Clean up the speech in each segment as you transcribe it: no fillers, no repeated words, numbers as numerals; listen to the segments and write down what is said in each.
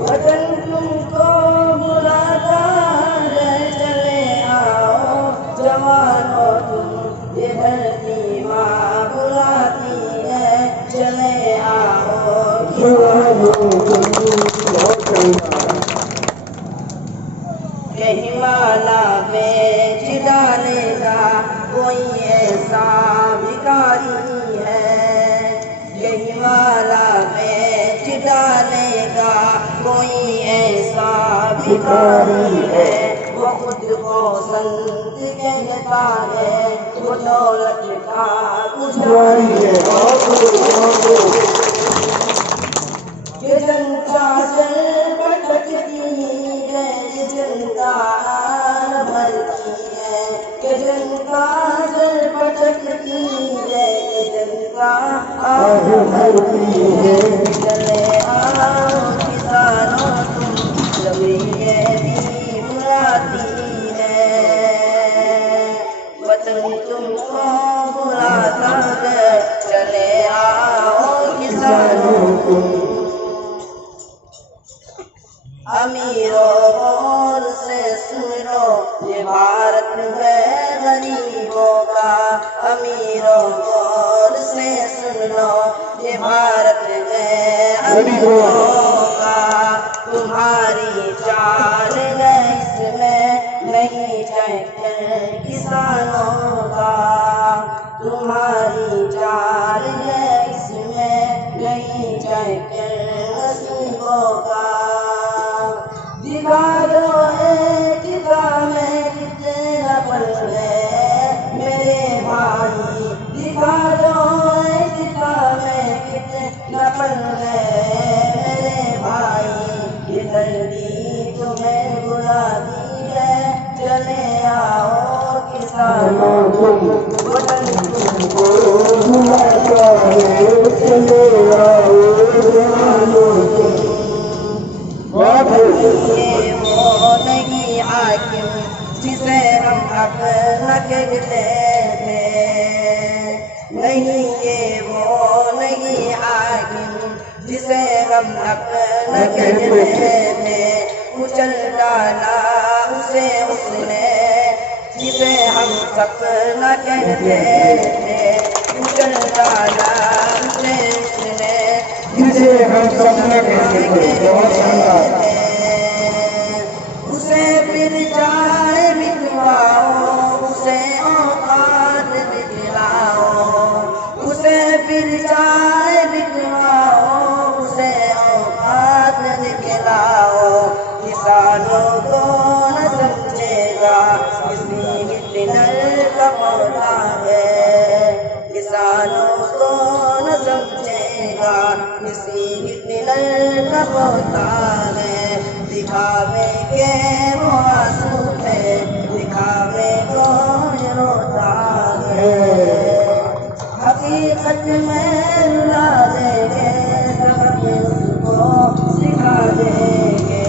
वतन तुमको बुलाता है, चले आओ जवानों तुम, ये धरती माँ बुलाती है, चले आओ के हिमालय बेच डालेगा कोई ऐसा भिखारी है, ये हिमालय बेच डालेगा कोई ऐसा भिखारी है, वो खुद को संत कहता है, वो दौलत का पुजारी है। ये जनता चल भटकती है, ये जनता भरती है, ये जनता चल भटकती है, ये जनता भरती है। चले आओ किसानों तुम, जमीने भी बुलाती है, वतन तुमको बुलाता है, चले आओ किसानों तुम। अमीरों गौर से सुनो, ये भारत है गरीबों का, अमीरों गौर से सुनो, ये भारत है गरीबों का। तुम्हारी चाल है इसमें नहीं चैतन्य किसानों का, तुम्हारी चाल है इसमें नहीं चैतन्य गरीबों का। दिखा दो किता में कितना पल है मेरे भाई, दिखा दो किता में कितना पल है मेरे भाई, ये धरती तुम्हें बुलाती है, चले आओ किसानों तुम, वतन तुमको बुलाता है, चले आओ किसानों तुम। ये वो नहीं हाकिम जिसे हम हक न कहते थे, नहीं ये वो नहीं हाकिम जिसे हम हक न कहते थे, कुचल डाला उसे उसने जिसे हम हक न कहते थे, कुचल डाला उसे उसने जिसे हम सपना कहते थे। उसे फिर चाहे बिकवाओ, उसे औकात दिखलाओ, उसे फिर चाहे बिकवाओ, उसे औकात दिखलाओ। किसानों को न समझेगा किसी हिटलर का पौधा है, किसानों को न समझेगा किसी हिटलर का पौधा है। दिखावे के वो आंसू है, दिखावे को रोता है, हकीकत में रुला देंगे, सबक उसको सिखा देंगे,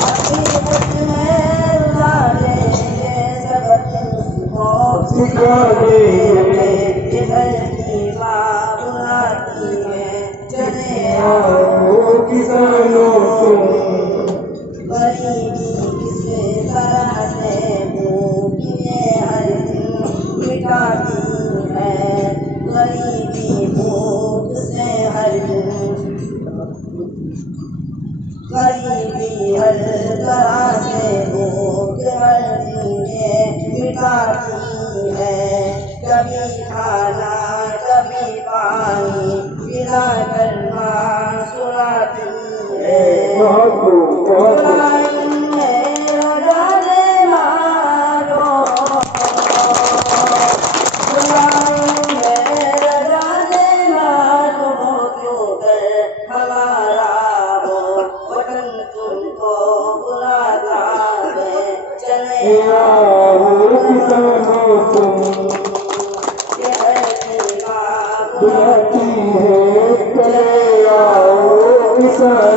हकीकत में रुला देंगे, सबक उसको सिखा देंगे। ये धरती माँ बुलाती है, चले आओ किसानों तुम। गरीबी किसे तरह से भूख ये हर दिन मिटाती है, गरीबी भूख से हर दिन, गरीबी हर तरह से भूख हर दिन ये मिटाती है। कभी खाना कभी पानी पिला कर माँ सुलाती है, हमारा हो वतन तुमको बुलाता है, चले आओ किसानों तुम। ये धरती माँ बुलाती है, चले आओ किसानों।